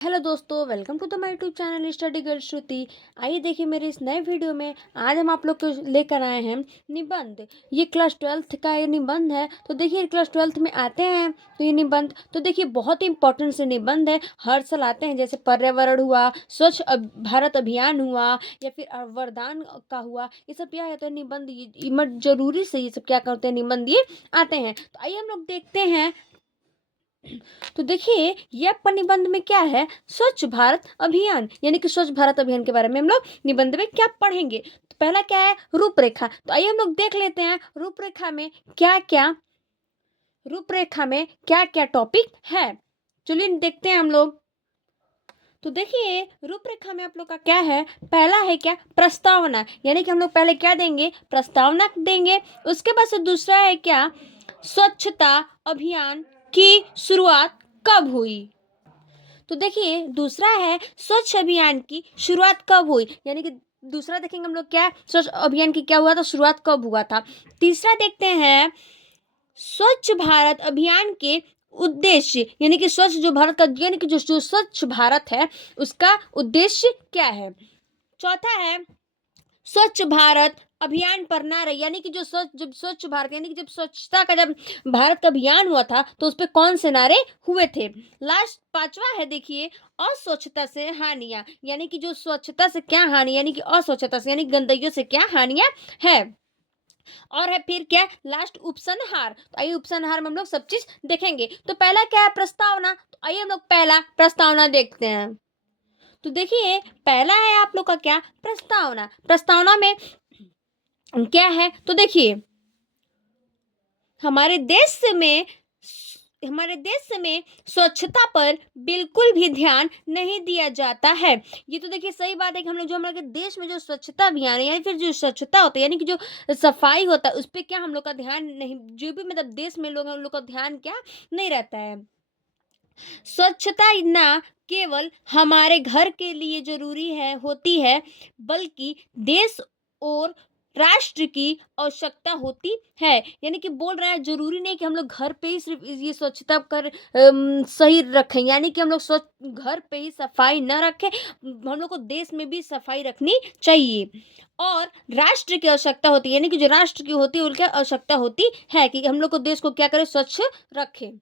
Hello दोस्तों, welcome to the my YouTube channel study girl Shruti. आइए देखिए मेरे इस नए वीडियो में आज हम आप लोग को लेकर आए हैं निबंध। ये क्लास ट्वेल्थ का ये निबंध है। तो देखिए क्लास ट्वेल्थ में आते हैं तो ये निबंध तो देखिए बहुत ही इंपॉर्टेंट से निबंध है। हर साल आते हैं, जैसे पर्यावरण हुआ, स्वच्छ भारत अभियान हुआ या फिर वरदान का हुआ। ये सब क्या होता है निबंध, जरूरी से ये सब क्या करते हैं निबंध ये आते हैं। तो आइए हम लोग देखते हैं। तो देखिए ये आपका निबंध में क्या है, स्वच्छ भारत अभियान, यानी कि स्वच्छ भारत अभियान के बारे में हम लोग निबंध में क्या पढ़ेंगे। तो पहला क्या है, रूपरेखा। तो आइए हम लोग देख लेते हैं रूपरेखा में क्या क्या टॉपिक है। चलिए देखते हैं हम लोग। तो देखिए रूपरेखा में आप लोग का क्या है, पहला है क्या, प्रस्तावना, यानी कि हम लोग पहले क्या देंगे, प्रस्तावना देंगे। उसके बाद से दूसरा है क्या, स्वच्छता अभियान की शुरुआत कब हुई। तो देखिए दूसरा है स्वच्छ अभियान की शुरुआत कब हुई, यानी कि दूसरा देखेंगे हम लोग क्या, स्वच्छ अभियान की क्या हुआ था, शुरुआत कब हुआ था। तीसरा देखते हैं स्वच्छ भारत अभियान के उद्देश्य, यानी कि स्वच्छ जो भारत का, यानी कि जो स्वच्छ भारत है उसका उद्देश्य क्या है। चौथा है स्वच्छ भारत अभियान पर नारे, यानी कि जब स्वच्छ भारत, यानी कि जब स्वच्छता का जब भारत का अभियान हुआ था तो उस पर कौन से नारे हुए थे। लास्ट पांचवा है देखिए अस्वच्छता से हानियां, यानी कि जो स्वच्छता से क्या हानि, यानी कि अस्वच्छता से यानी गंदगियों से क्या हानियां है। और है फिर क्या, लास्ट उपसंहार। तो आइए उपसंहार में हम लोग सब चीज देखेंगे। तो पहला क्या है, प्रस्तावना। तो आइए हम लोग पहला प्रस्तावना देखते हैं। तो देखिए पहला है आप लोग का क्या, प्रस्तावना। प्रस्तावना में क्या है, तो देखिए हमारे देश में स्वच्छता पर बिल्कुल भी ध्यान नहीं दिया जाता है। ये तो देखिए सही बात है कि जो हमारे देश में जो स्वच्छता अभियान है, यानी फिर जो स्वच्छता होता है, यानी कि जो सफाई होता है उस पर क्या हम लोग का ध्यान नहीं, जो भी मतलब देश में लोग हम लोग का ध्यान क्या नहीं रहता है। स्वच्छता न केवल हमारे घर के लिए जरूरी है होती है, बल्कि देश और राष्ट्र की आवश्यकता होती है। यानी कि बोल रहा है जरूरी नहीं कि हम लोग घर पे ही सिर्फ ये स्वच्छता कर सही रखें, यानी कि हम लोग स्वच्छ घर पे ही सफाई न रखें, हम लोग को देश में भी सफाई रखनी चाहिए। और राष्ट्र की आवश्यकता होती है, यानी कि जो राष्ट्र की होती है उनकी आवश्यकता होती है कि हम लोग को देश को क्या करें, स्वच्छ रखें।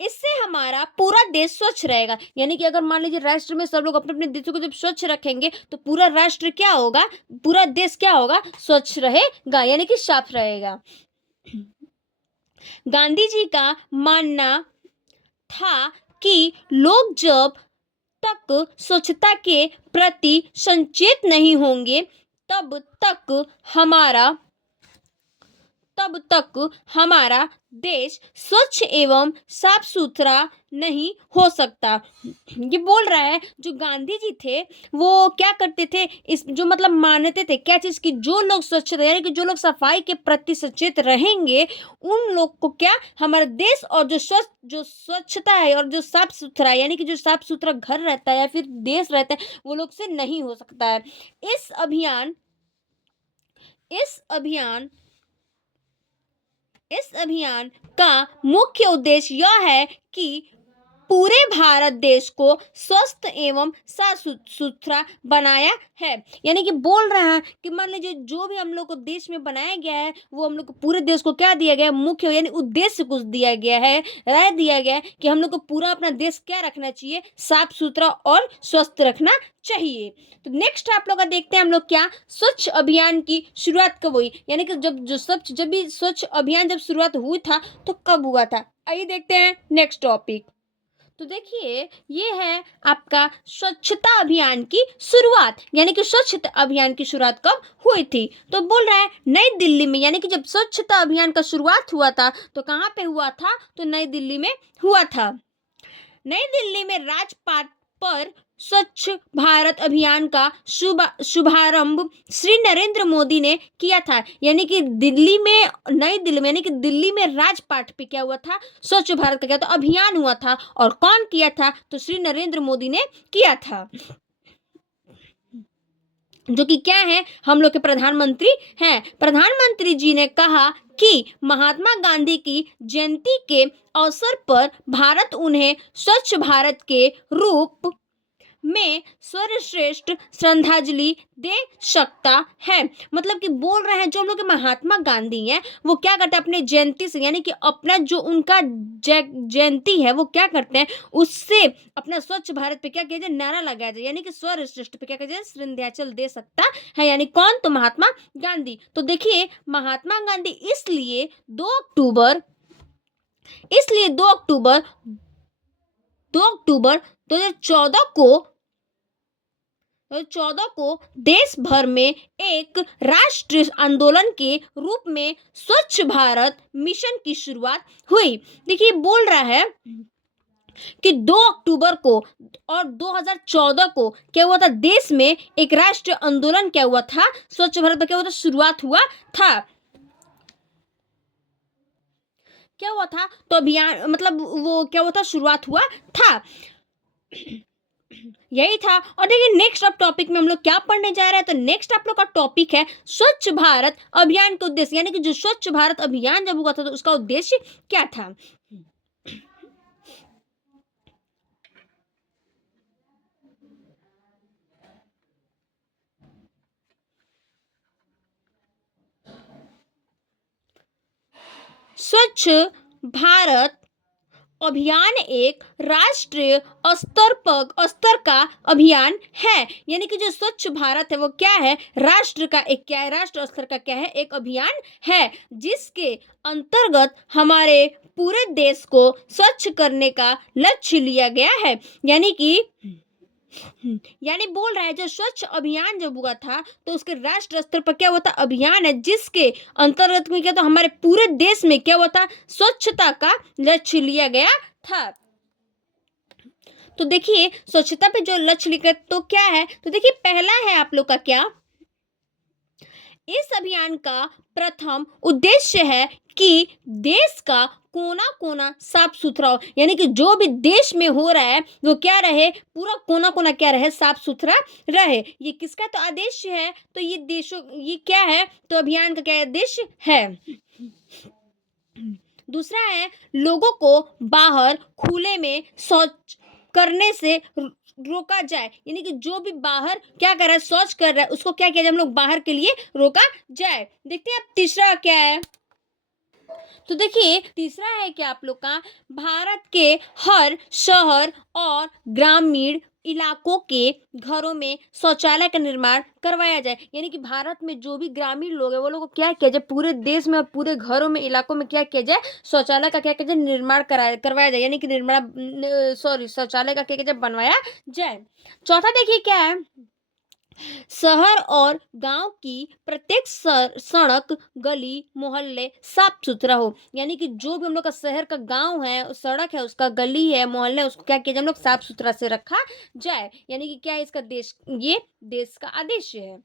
इससे हमारा पूरा देश स्वच्छ रहेगा, यानी कि अगर मान लीजिए राष्ट्र में सब लोग अपने अपने देशों को जब स्वच्छ रखेंगे तो पूरा राष्ट्र क्या होगा, पूरा देश क्या होगा, स्वच्छ रहेगा, यानी कि साफ रहेगा। गांधी जी का मानना था कि लोग जब तक स्वच्छता के प्रति सचेत नहीं होंगे तब तक हमारा तब तक हमारा देश स्वच्छ एवं साफ सुथरा नहीं हो सकता। ये बोल रहा है जो गांधी जी थे वो क्या करते थे, इस जो मतलब मानते थे क्या चीज की, जो लोग स्वच्छ यानी कि जो लोग सफाई के प्रति सचेत रहेंगे उन लोग को क्या, हमारा देश और जो स्वच्छता है और जो साफ सुथरा है, यानी कि जो साफ सुथरा घर रहता है या फिर देश रहता है वो लोग से नहीं हो सकता है। इस अभियान इस अभियान इस अभियान का मुख्य उद्देश्य यह है कि पूरे भारत देश को स्वस्थ एवं साफ सुथरा बनाया है। यानी कि बोल रहे हैं कि मान लीजिए जो भी हम लोग को देश में बनाया गया है वो हम लोग को पूरे देश को क्या दिया गया है, मुख्य यानी उद्देश्य कुछ दिया गया है, राय दिया गया है कि हम लोग को पूरा अपना देश क्या रखना चाहिए, साफ सुथरा और स्वस्थ रखना चाहिए। तो नेक्स्ट आप लोग का देखते हैं हम लोग क्या, स्वच्छ अभियान की शुरुआत कब हुई, यानी कि जब भी स्वच्छ अभियान जब शुरुआत हुई था तो कब हुआ था। आइए देखते हैं नेक्स्ट टॉपिक। तो देखिए ये है आपका स्वच्छता अभियान की शुरुआत, यानी कि स्वच्छता अभियान की शुरुआत कब हुई थी। तो बोल रहा है नई दिल्ली में, यानी कि जब स्वच्छता अभियान का शुरुआत हुआ था तो कहाँ पे हुआ था, तो नई दिल्ली में हुआ था। नई दिल्ली में राजपथ पर स्वच्छ भारत अभियान का शुभारंभ श्री नरेंद्र मोदी ने किया था, यानी कि नई दिल्ली में यानी कि दिल्ली में राजपथ पे क्या हुआ था, स्वच्छ भारत का क्या तो अभियान हुआ था। और कौन किया था, तो श्री नरेंद्र मोदी ने किया था। जो कि क्या है, हम लोग के प्रधानमंत्री हैं। प्रधानमंत्री जी ने कहा कि महात्मा गांधी की जयंती के अवसर पर भारत उन्हें स्वच्छ भारत के रूप में सर्वश्रेष्ठ श्रद्धांजलि दे सकता है। मतलब कि बोल रहे हैं जो हम लोग के महात्मा गांधी हैं वो क्या करते हैं अपने जयंती से, यानी कि अपना जो उनका जयंती है वो क्या करते हैं, उससे अपना स्वच्छ भारत पे क्या किया जाए, नारा लगाया जाए, यानी कि सर्वश्रेष्ठ पे क्या किया जाए, श्रद्धांजलि दे सकता है। यानी कौन, तो महात्मा गांधी। तो देखिए महात्मा गांधी इसलिए 2 अक्टूबर 2014 को 2014 को देश भर में एक राष्ट्रीय आंदोलन के रूप में स्वच्छ भारत मिशन की शुरुआत हुई। देखिए बोल रहा है कि 2 अक्टूबर को और 2014 को क्या हुआ था, देश में एक राष्ट्रीय आंदोलन क्या हुआ था, स्वच्छ भारत का क्या हुआ था, शुरुआत हुआ था। क्या हुआ था, तो अभियान मतलब वो क्या हुआ था, शुरुआत हुआ था। यही था। और देखिए नेक्स्ट अब टॉपिक में हम लोग क्या पढ़ने जा रहे हैं, तो नेक्स्ट आप लोग का टॉपिक है स्वच्छ भारत अभियान का उद्देश्य, यानी कि जो स्वच्छ भारत अभियान जब हुआ था तो उसका उद्देश्य क्या था। स्वच्छ भारत अभियान एक राष्ट्रीय स्तर का अभियान है, यानी कि जो स्वच्छ भारत है वो क्या है, राष्ट्र का एक क्या है, राष्ट्र स्तर का क्या है, एक अभियान है, जिसके अंतर्गत हमारे पूरे देश को स्वच्छ करने का लक्ष्य लिया गया है। यानी बोल रहा है जो स्वच्छ अभियान जब हुआ था तो उसके राष्ट्र स्तर पर क्या हुआ था, अभियान है, जिसके अंतर्गत में क्या था, हमारे पूरे देश में क्या हुआ था, स्वच्छता का लक्ष्य लिया गया था। तो देखिए स्वच्छता पे जो लक्ष्य लिखा तो क्या है, तो देखिए पहला है आप लोग का क्या, इस अभियान का प्रथम उद्देश्य है कि देश का कोना कोना साफ सुथरा हो, यानी कि जो भी देश में हो रहा है वो क्या रहे, पूरा कोना कोना क्या रहे, साफ सुथरा रहे। ये किसका तो आदेश है, तो ये देशों, ये क्या है, तो अभियान का क्या आदेश है। दूसरा है लोगों को बाहर खुले में शौच करने से रोका जाए, यानी कि जो भी बाहर क्या कर रहा है, शौच कर रहा है, उसको क्या किया जाए, हम लोग बाहर के लिए रोका जाए। देखते हैं अब तीसरा क्या है, तो देखिए तीसरा है क्या आप लोग का, भारत के हर शहर और ग्रामीण इलाकों के घरों में शौचालय का निर्माण करवाया जाए, यानी कि भारत में जो भी ग्रामीण लोग हैं वो लोग को क्या किया जाए, पूरे देश में और पूरे घरों में इलाकों में क्या किया जाए, शौचालय का क्या किया जाए, निर्माण करवाया जाए, यानी कि शौचालय का क्या किया जाए, बनवाया जाए। चौथा देखिए क्या है, शहर और गांव की प्रत्येक सड़क गली मोहल्ले साफ सुथरा हो, यानी कि जो भी हम लोग का शहर का गांव है, सड़क है, उसका गली है, मोहल्ले, उसको क्या किया जाए, हम लोग साफ सुथरा से रखा जाए, यानी कि क्या है, इसका देश, ये देश का आदेश है।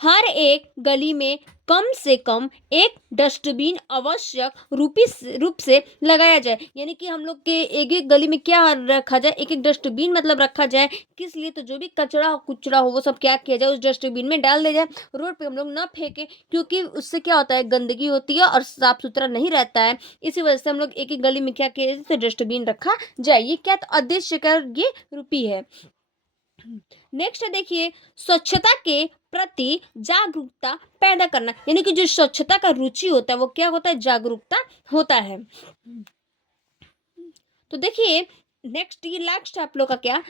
हर एक गली में कम से कम एक डस्टबिन आवश्यक रूप से लगाया जाए, यानी कि हम लोग के एक एक गली में क्या रखा जाए, एक एक डस्टबिन मतलब रखा जाए, किस लिए, तो जो भी कचरा हो कुचरा हो वो सब क्या किया जाए, उस डस्टबिन में डाल दिया जाए, रोड पे हम लोग ना फेंके, क्योंकि उससे क्या होता है, गंदगी होती है और साफ सुथरा नहीं रहता है, इसी वजह से हम लोग एक एक गली में क्या किया जाए, डस्टबिन रखा जाए। ये क्या आदेश का ये रूपी है। नेक्स्ट देखिए स्वच्छता के प्रति जागरूकता पैदा करना, यानी कि जो स्वच्छता का रुचि होता है वो क्या होता है, जागरूकता होता है। तो देखिए नेक्स्ट, ये लास्ट आप लोग का क्या,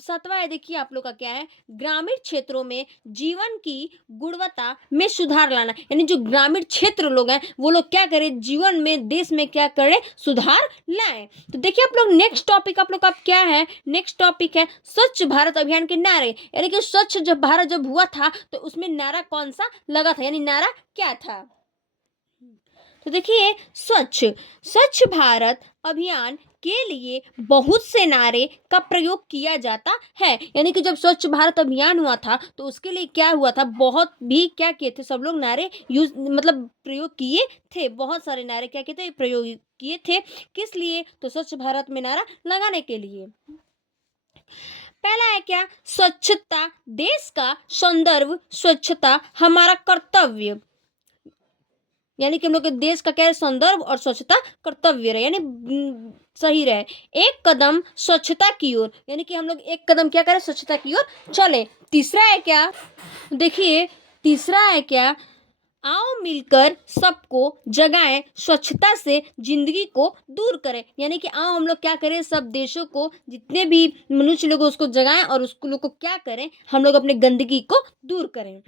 सातवां है, देखिए आप लोग का क्या है, ग्रामीण क्षेत्रों में जीवन की गुणवत्ता में सुधार लाना, यानी जो ग्रामीण क्षेत्र लोग हैं वो लोग क्या करें, जीवन में देश में क्या करें, सुधार लाएं। तो देखिए आप लोग नेक्स्ट टॉपिक आप लोग का क्या है, नेक्स्ट टॉपिक है स्वच्छ भारत अभियान के नारे, यानी कि स्वच्छ जब भारत जब हुआ था तो उसमें नारा कौन सा लगा था, यानी नारा क्या था। तो देखिए स्वच्छ भारत अभियान के लिए बहुत से नारे का प्रयोग किया जाता है, यानी कि जब स्वच्छ भारत अभियान हुआ था तो उसके लिए क्या हुआ था, बहुत भी क्या किए थे, सब लोग नारे यूज मतलब प्रयोग किए थे, बहुत सारे नारे क्या किए थे, प्रयोग किए थे, किस लिए, तो स्वच्छ भारत में नारा लगाने के लिए। पहला है क्या, स्वच्छता देश का संदर्भ, स्वच्छता हमारा कर्तव्य, यानी कि हम लोग के देश का क्या है, संदर्भ और स्वच्छता कर्तव्य रहे, यानी सही रहे। एक कदम स्वच्छता की ओर, यानी कि हम लोग एक कदम क्या करें, स्वच्छता की ओर चले। तीसरा है क्या, देखिए तीसरा है क्या, आओ मिलकर सबको जगाएं, स्वच्छता से जिंदगी को दूर करें, यानी कि आओ हम लोग क्या करें, सब देशों को, जितने भी मनुष्य लोग उसको जगाएं और उसको लोग को क्या करें, हम लोग अपने गंदगी को दूर करें।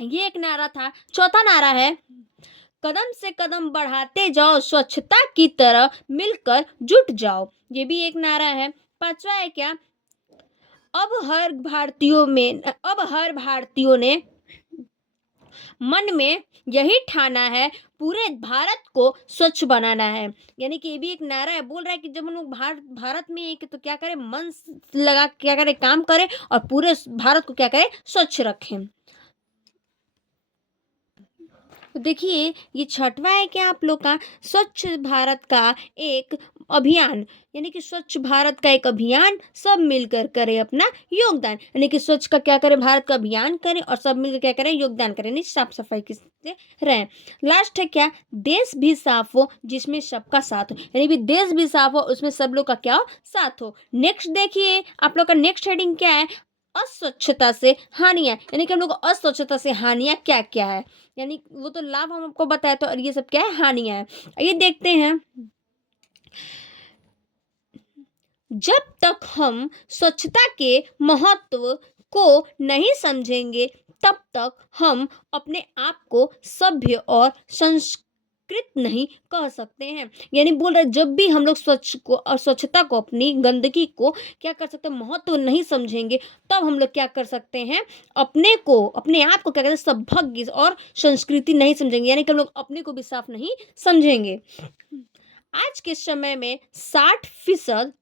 ये एक नारा था। चौथा नारा है, कदम से कदम बढ़ाते जाओ, स्वच्छता की तरह मिलकर जुट जाओ, ये भी एक नारा है। पांचवा है क्या, अब हर भारतीयों ने मन में यही ठाना है, पूरे भारत को स्वच्छ बनाना है, यानी कि ये भी एक नारा है। बोल रहा है कि जब हम लोग भारत में एक तो क्या करें, मन लगा क्या करें, काम करें और पूरे भारत को क्या करें, स्वच्छ रखें। तो देखिए ये छठवां है क्या आप लोग का, स्वच्छ भारत का एक अभियान, यानी कि स्वच्छ भारत का एक अभियान, सब मिलकर करें अपना योगदान, यानी कि स्वच्छ का क्या करें, भारत का अभियान करें और सब मिलकर क्या करें, योगदान करें, यानी साफ सफाई से रहें। लास्ट है क्या, देश भी साफ हो जिसमें सबका साथ हो, यानी भी देश भी साफ हो उसमें सब लोग का क्या हो, साथ हो। नेक्स्ट देखिए आप लोग का नेक्स्ट हेडिंग क्या है, अस्वच्छता से हानियां, यानी कि हम लोग को अस्वच्छता से हानियां क्या क्या है, यानी वो तो लाभ हम आपको बताया, तो और ये सब क्या है, हानियां है। ये देखते हैं, जब तक हम स्वच्छता के महत्व को नहीं समझेंगे तब तक हम अपने आप को सभ्य और संस्कृत नहीं कह सकते हैं, यानी बोल रहे जब भी हम लोग स्वच्छ को और स्वच्छता को, अपनी गंदगी को क्या कर सकते हैं, महत्व नहीं समझेंगे, तब हम लोग क्या कर सकते हैं, अपने को, अपने आप को क्या कहते हैं, सभ्य और संस्कृति नहीं समझेंगे, यानी कि हम लोग अपने को भी साफ नहीं समझेंगे। आज के समय में 60%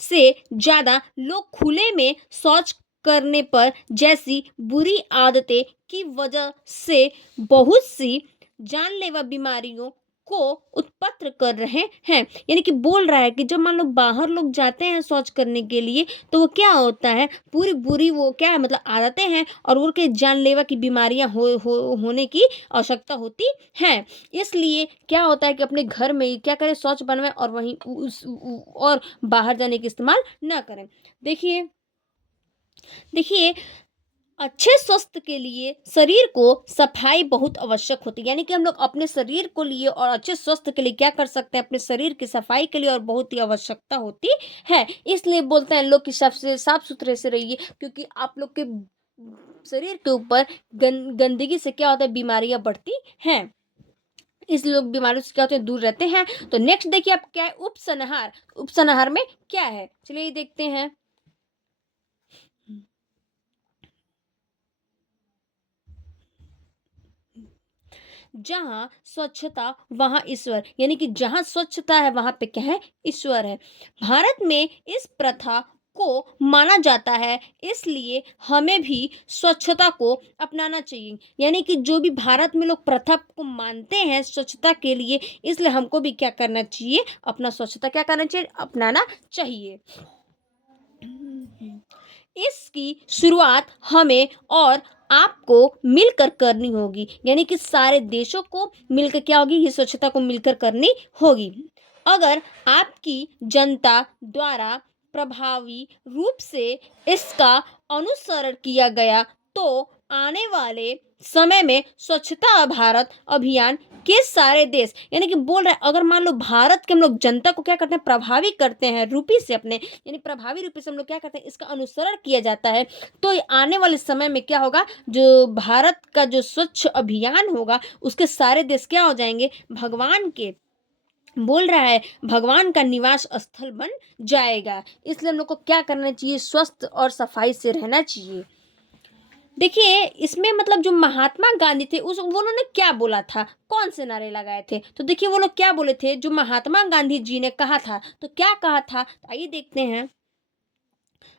से ज़्यादा लोग खुले में शौच करने पर जैसी बुरी आदतें की वजह से बहुत सी जानलेवा बीमारियों को उत्पन्न कर रहे हैं, यानी कि बोल रहा है कि जब मान लो बाहर लोग जाते हैं शौच करने के लिए, तो वो क्या होता है, पूरी बुरी वो क्या है, मतलब आदतें हैं और वो के जानलेवा की बीमारियां होने की आवश्यकता होती है। इसलिए क्या होता है कि अपने घर में ही क्या करें, शौच बनवाएं और वहीं और बाहर जाने की इस्तेमाल ना करें। देखिए देखिए अच्छे स्वस्थ के लिए शरीर को सफाई बहुत आवश्यक होती है, यानी कि हम लोग अपने शरीर को लिए और अच्छे स्वस्थ के लिए क्या कर सकते हैं, अपने शरीर की सफाई के लिए और बहुत ही आवश्यकता होती है। इसलिए बोलते हैं लोग कि सबसे साफ सुथरे से रहिए, क्योंकि आप लोग के शरीर के ऊपर गंदगी से क्या होता है, बीमारियां बढ़ती हैं, इसलिए लोग बीमारियों से क्या होते हैं, दूर रहते हैं। तो नेक्स्ट देखिए आप क्या है, उपसंहार। उपसंहार में क्या है, चलिए देखते हैं। जहाँ स्वच्छता वहाँ ईश्वर, यानी कि जहाँ स्वच्छता है वहाँ पे क्या है, ईश्वर है। भारत में इस प्रथा को माना जाता है, इसलिए हमें भी स्वच्छता को अपनाना चाहिए, यानी कि जो भी भारत में लोग प्रथा को मानते हैं स्वच्छता के लिए, इसलिए हमको भी क्या करना चाहिए, अपना स्वच्छता क्या करना चाहिए, अपनाना चाहिए। इसकी शुरुआत हमें और आपको मिलकर करनी होगी, यानी कि सारे देशों को मिलकर क्या होगी, ये स्वच्छता को मिलकर करनी होगी। अगर आपकी जनता द्वारा प्रभावी रूप से इसका अनुसरण किया गया तो आने वाले समय में स्वच्छता भारत अभियान के सारे देश, यानी कि बोल रहे हैं अगर मान लो भारत के हम लोग जनता को क्या करते हैं, प्रभावी करते हैं रूपी से अपने, यानी प्रभावी रूप से हम लोग क्या करते हैं, इसका अनुसरण किया जाता है, तो आने वाले समय में क्या होगा, जो भारत का जो स्वच्छ अभियान होगा उसके सारे देश क्या हो जाएंगे, भगवान के, बोल रहा है भगवान का निवास स्थल बन जाएगा। इसलिए हम लोग को क्या करना चाहिए, स्वस्थ और सफाई से रहना चाहिए। देखिए इसमें मतलब जो महात्मा गांधी थे उस वो उन्होंने क्या बोला था, कौन से नारे लगाए थे, तो देखिए वो लोग क्या बोले थे, जो महात्मा गांधी जी ने कहा था, तो क्या कहा था, तो आइए देखते हैं।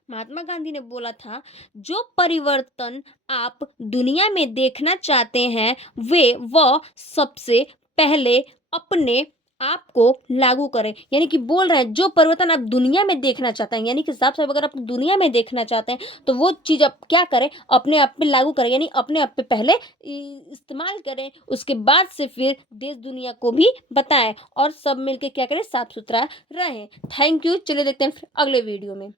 महात्मा गांधी ने बोला था, जो परिवर्तन आप दुनिया में देखना चाहते हैं वह सबसे पहले अपने आपको लागू करें, यानी कि बोल रहे हैं जो परिवर्तन आप दुनिया में देखना चाहते हैं, यानी कि साफ साफ अगर आप दुनिया में देखना चाहते हैं तो वो चीज़ आप क्या करें, अपने आप पे लागू करें, यानी अपने आप पे पहले इस्तेमाल करें, उसके बाद से फिर देश दुनिया को भी बताएं और सब मिलके क्या करें, साफ सुथरा रहें। Thank you. चलिए देखते हैं फिर अगले वीडियो में।